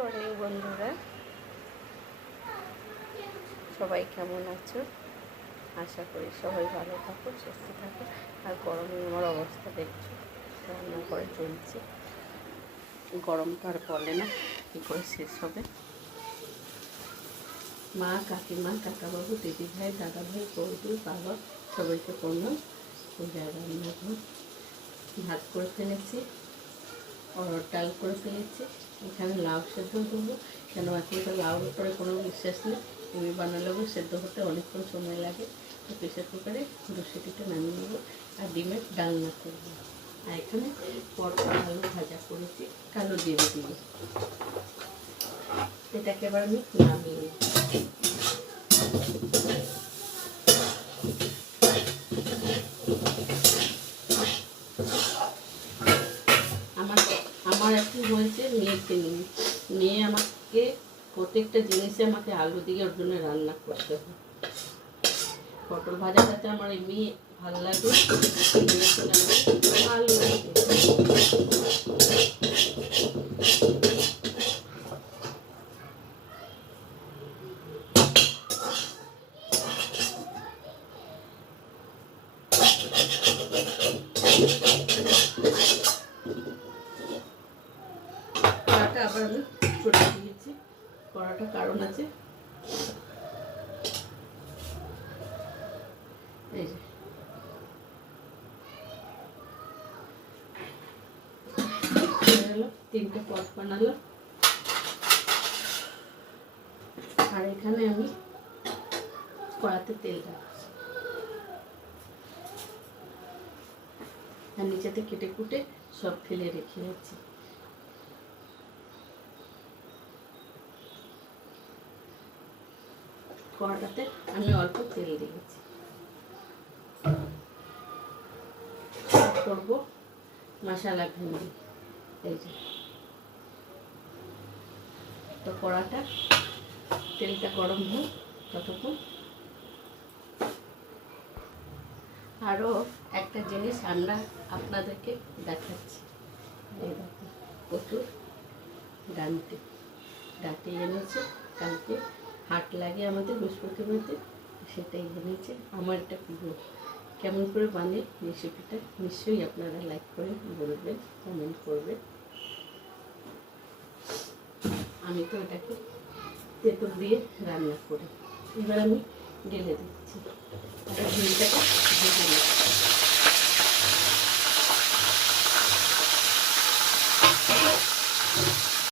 Morning বন্ধুরা, সবাই কেমন আছো? আশা করি সবাই ভালো থাকো, সুস্থ থাকো। আর গরমে আমার অবস্থা দেখছো, রান্না করে চলছে। গরম তো আর বলে না, কী করে শেষ হবে। মা, কাকিমা, কাকাবাবু, দিদি ভাই, দাদা ভাই, বৌদি, বাবা সবাইকে করলাম রান্নাঘর। ভাত করে ফেলেছি, অরহর ডাল করে ফেলেছি। এখানে লাউ সেদ্ধ করবো, কেন এখন তো লাউর উপরে কোনো বিশ্বাস নেই। এমনি বানালেও সেদ্ধ হতে অনেকক্ষণ সময় লাগে। তো প্রেশার কুকারে 2 সিটিতে নামিয়ে নেবো আর ডিমের ডালনা করবো। আর এখানে পটল আলু ভাজা করেছি কালো জিরে দিয়ে। এটাকে এবার আমি নামিয়ে নেব। আমার একটু হয়েছে মেয়েকে নিয়ে, মেয়ে আমাকে প্রত্যেকটা জিনিসে আমাকে আলু দিয়ে ওর জন্য রান্না করতে হয়। পটল ভাজাটাতে আমার এমনি ভালো লাগে, আলু কড়াটা আবার আমি ছড়িয়ে দিয়েছি। কড়াটা কারণ আছে, এই যে 3টে পট বানালো। আর এখানে আমি কড়াতে তেল রাখছি, আর নিচেতে কেটে কুটে সব ফেলে রেখে যাচ্ছি। কড়াটাতে আমি অল্প তেল দিয়েছি। করবো মশলা ভেন্ডি, এই যে। তো কড়াটা তেলটা গরম হোক ততক্ষণ। আরও একটা জিনিস আমরা আপনাদেরকে দেখাচ্ছি, এই দেখো প্রচুর ডাঁটি এনেছে। কালকে হাট লাগে আমাদের বৃহস্পতিবারে, সেটাই এনেছে। আমার এটা প্রিয়। কেমন করে বানিয়ে রেসিপিটা নিশ্চয়ই আপনারা লাইক করে বলবেন, কমেন্ট করবেন। আমি তো এটাকে তেঁতুল দিয়ে রান্না করি। এবার আমি ঢেলে দিচ্ছি, ডিমটাকে ভেজে নিচ্ছি।